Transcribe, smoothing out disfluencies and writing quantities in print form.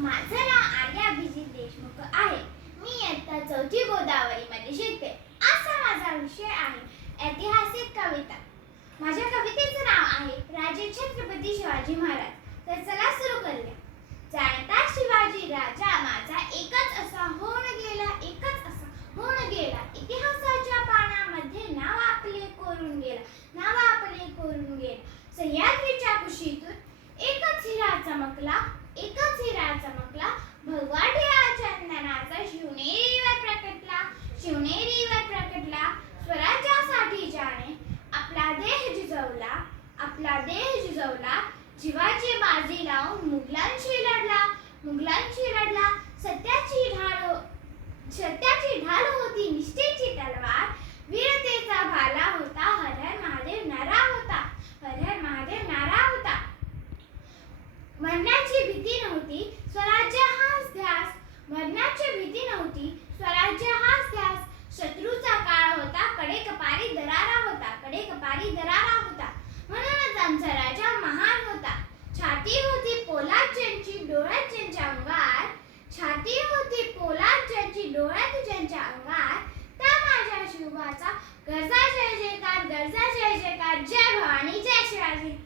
माझं नाव आर्या अभिजित देशमुख आहे. मी इयत्ता 4थी गोदावरीमध्ये शिकते. आजचा माझा विषय आहे ऐतिहासिक कविता. माझ्या कवितेचं नाव आहे राजे छत्रपती शिवाजी महाराज. तर चला सुरू करूया. जाणता शिवाजी राजा माझा एकच असा होऊन गेला, एकच असा होऊन गेला. इतिहासाच्या पानामध्ये नाव आपले कोरून गेला, नाव आपले कोरून गेला. सह्याद्रीच्या कुशीतून एकच हिरा चमकला, एकच हिरा चमकला. भगवाट्या चंदनाचा शिवनेरीवर प्रकटला, शिवनेरीवर प्रकटला. स्वराज्यासाठी ज्याने आपला देह झिजवला, आपला देह झिजवला. जीवाची बाजी लावून मुघलांशी लढला, मुघलांशी लढला. सत्याची ढाल होती, निष्ठेची तलवार. वीरतेचा भाला होता, हर हर महादेव नारा होता, हर हर महादेव नारा होता. मरणाची भीती नव्हती, स्वराज्य हाच ध्यास. मरणाची भीती नव्हती, स्वराज्य हाच ध्यास. शत्रूचा काळ होता, कडेकपारी दरारा होता, कडेकपारी दरारा होता. म्हणूनच आमचा राजा महान होता. छाती होती पोलाद ज्यांची, डोळ्यात ज्यांच्या अंगार. छाती होती पोलाद ज्यांची, डोळ्यात ज्यांच्या अंगार. त्या माझ्या शिवबाचा गरजा जय जयकार, गरजा जय जयकार. जय भवानी, जय शिवाजी.